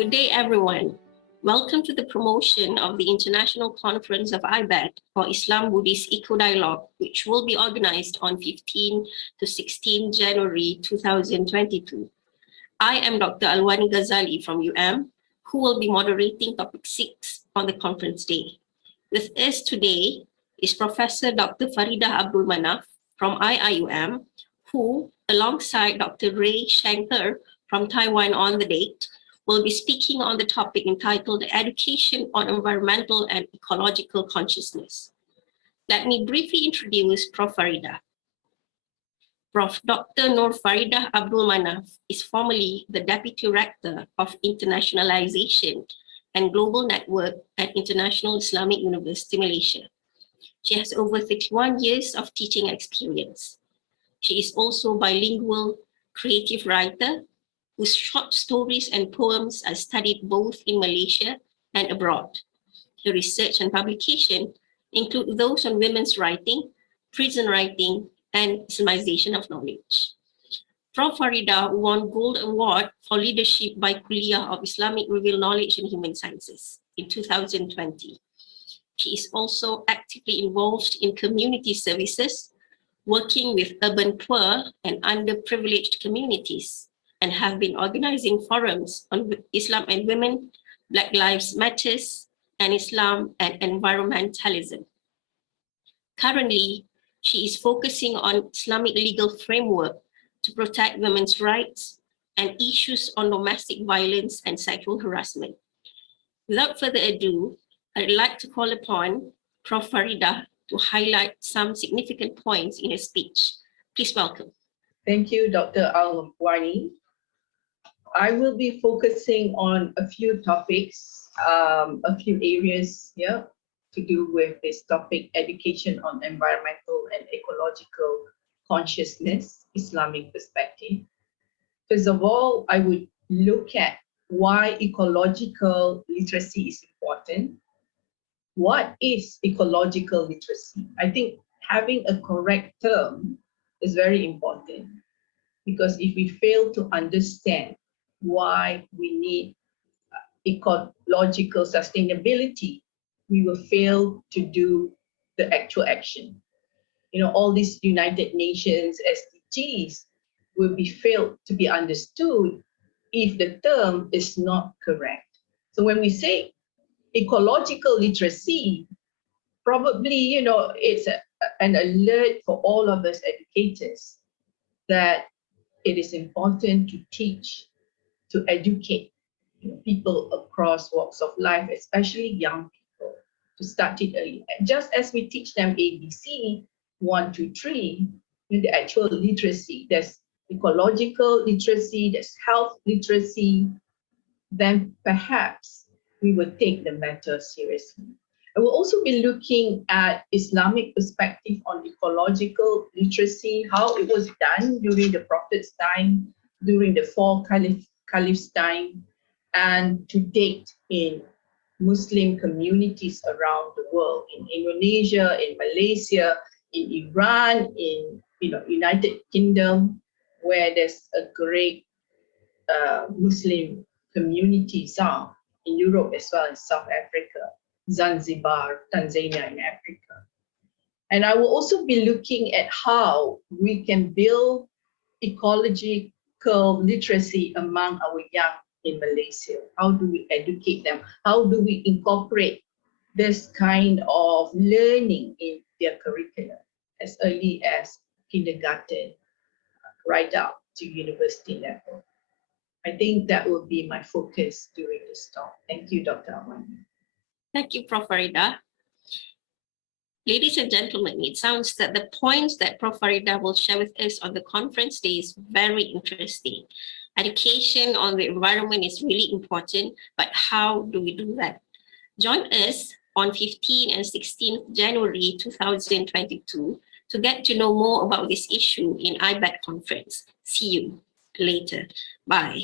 Good day, everyone. Welcome to the promotion of the International Conference of IBED or Islam Buddhist Eco Dialogue, which will be organized on 15 to 16 January 2022. I am Dr. Alwani Ghazali from who will be moderating topic 6 on the conference day. With us today is Professor Dr. Faridah Abdul Manaf from IIUM, who, alongside Dr. Ray Shankar from Taiwan on the date, will be speaking on the topic entitled Education on Environmental and Ecological Consciousness. Let me briefly introduce Prof. Faridah. Prof. Dr. Nur Faridah Abdul Manaf is formerly the Deputy Rector of Internationalization and Global Network at International Islamic University, Malaysia. She has over 31 years of teaching experience. She is also a bilingual creative writer whose short stories and poems are studied both in Malaysia and abroad. Her research and publication include those on women's writing, prison writing, and Islamization of knowledge. Prof. Faridah won Gold Award for Leadership by Kuliah of Islamic Revealed Knowledge and Human Sciences in 2020. She is also actively involved in community services, working with urban poor and underprivileged communities, and have been organizing forums on Islam and women, Black Lives Matters, and Islam and environmentalism. Currently, she is focusing on Islamic legal framework to protect women's rights and issues on domestic violence and sexual harassment. Without further ado, I'd like to call upon Prof. Faridah to highlight some significant points in her speech. Please welcome. Thank you, Dr. Alwani. I will be focusing on a few topics, a few areas here to do with this topic, education on environmental and ecological consciousness, Islamic perspective. First of all, I would look at why ecological literacy is important. What is ecological literacy? I think having a correct term is very important, because if we fail to understand why we need ecological sustainability, we will fail to do the actual action. You know, all these United Nations SDGs will be failed to be understood if the term is not correct. So when we say ecological literacy, probably, you know, it's an alert for all of us educators that it is important to teach, to educate people across walks of life, especially young people, to start it early. And just as we teach them ABC, 1, 2, 3, in the actual literacy, there's ecological literacy, there's health literacy, then perhaps we will take the matter seriously. I will also be looking at Islamic perspective on ecological literacy, how it was done during the Prophet's time, during the 4 Caliphs' time, and to date in Muslim communities around the world, in Indonesia, in Malaysia, in Iran, in United Kingdom, where there's a great Muslim communities are, in Europe as well as South Africa, Zanzibar, Tanzania in Africa. And I will also be looking at how we can build ecological literacy among our young in Malaysia. How do we educate them? How do we incorporate this kind of learning in their curriculum as early as kindergarten, right up to university level? I think that will be my focus during this talk. Thank you, Dr. Alwani. Thank you, Prof. Faridah. Ladies and gentlemen, it sounds that the points that Prof. Faridah will share with us on the conference day is very interesting. Education on the environment is really important, but how do we do that? Join us on 15 and 16 January 2022 to get to know more about this issue in IBED Conference. See you later. Bye.